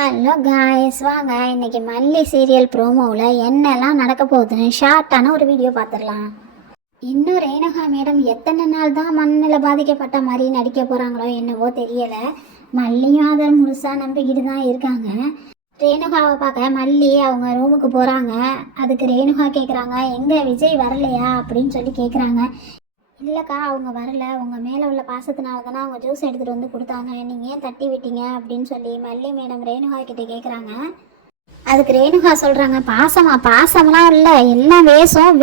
Hello guys, வாங்க இன்னைக்கு மல்லி சீரியல் ப்ரோமோவில் என்னெல்லாம் நடக்க போகுதுன்னு ஷார்ட்டான ஒரு வீடியோ பார்த்துடலாம். இன்னும் ரேணுகா மேடம் எத்தனை நாள் தான் மண்ணில் பாதிக்கப்பட்ட மாதிரி நடிக்க போகிறாங்களோ என்னவோ தெரியலை. மல்லியும் அதை முழுசாக நம்பிக்கிட்டு தான் இருக்காங்க. ரேணுகாவை பார்க்க மல்லி அவங்க ரூமுக்கு போகிறாங்க. அதுக்கு ரேணுகா கேட்குறாங்க, எங்கே விஜய் வரலையா அப்படின்னு சொல்லி கேட்குறாங்க. இல்லைக்கா, அவங்க வரல, உங்கள் மேலே உள்ள பாசத்தினால தானே அவங்க ஜூஸ் எடுத்துகிட்டு வந்து கொடுத்தாங்க, நீங்கள் ஏன் தட்டி விட்டீங்க அப்படின்னு சொல்லி மல்லி மேடம் ரேணுகா கிட்டே கேட்குறாங்க. அதுக்கு ரேணுகா சொல்கிறாங்க, பாசமெல்லாம் இல்லை, எல்லாம்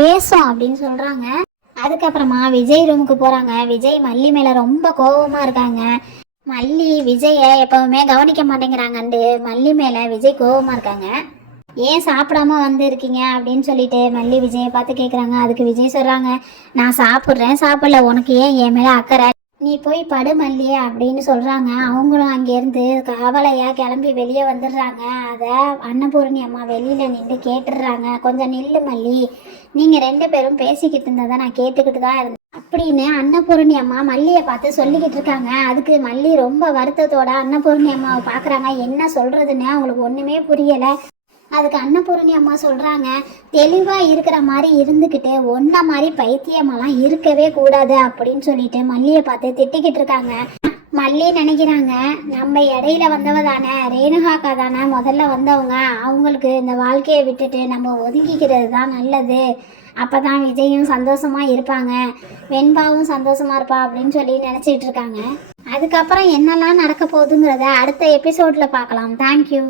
வேஷம் அப்படின்னு சொல்கிறாங்க. அதுக்கப்புறமா விஜய் ரூமுக்கு போகிறாங்க. விஜய் மல்லி மேலே ரொம்ப கோபமாக இருக்காங்க. மல்லி விஜயை எப்போவுமே கவனிக்க மாட்டேங்கிறாங்கண்டு மல்லி மேலே விஜய் கோபமாக இருக்காங்க. ஏன் சாப்பிடாம இருக்கீங்க அப்படின்னு சொல்லிட்டு மல்லி விஜயை பார்த்து கேட்குறாங்க. அதுக்கு விஜய் சொல்கிறாங்க, நான் சாப்பிடல, உனக்கு ஏன் என் மேலே அக்கறை, நீ போய் படு மல்லி அப்படின்னு சொல்கிறாங்க. அவங்களும் அங்கேருந்து கவலையாக கிளம்பி வெளியே வந்துடுறாங்க. அதை அன்னபூரணி அம்மா வெளியில் நின்று கேட்டுடுறாங்க, கொஞ்சம் நில்லு மல்லி, நீங்கள் 2 பேரும் பேசிக்கிட்டு இருந்ததை நான் கேட்டுக்கிட்டு தான் இருந்தேன் அப்படின்னு அன்னபூரணி அம்மா மல்லியை பார்த்து சொல்லிக்கிட்டு இருக்காங்க. அதுக்கு மல்லி ரொம்ப வருத்தத்தோட அன்னபூரணி அம்மாவை பார்க்குறாங்க. என்ன சொல்கிறதுன்னு அவங்களுக்கு ஒன்றுமே புரியலை. அதுக்கு அன்னபூரணி அம்மா சொல்கிறாங்க, தெளிவாக இருக்கிற மாதிரி இருந்துக்கிட்டு ஒன்றை மாதிரி பைத்தியமெல்லாம் இருக்கவே கூடாது அப்படின்னு சொல்லிட்டு மல்லியை பார்த்து திட்டிக்கிட்டு இருக்காங்க. மல்லி நினைக்கிறாங்க, நம்ம இடையில வந்தவ தானே, ரேணுகாக்கா தானே முதல்ல வந்தவங்க, அவங்களுக்கு இந்த வாழ்க்கையை விட்டுட்டு நம்ம ஒதுங்கிக்கிறது தான் நல்லது, அப்போ தான் விஜயும் சந்தோஷமாக இருப்பாங்க, வெண்பாவும் சந்தோஷமாக இருப்பா அப்படின்னு சொல்லி நினச்சிட்டு இருக்காங்க. அதுக்கப்புறம் என்னெல்லாம் நடக்க போகுதுங்கிறத அடுத்த எபிசோடில் பார்க்கலாம். தேங்க்யூ.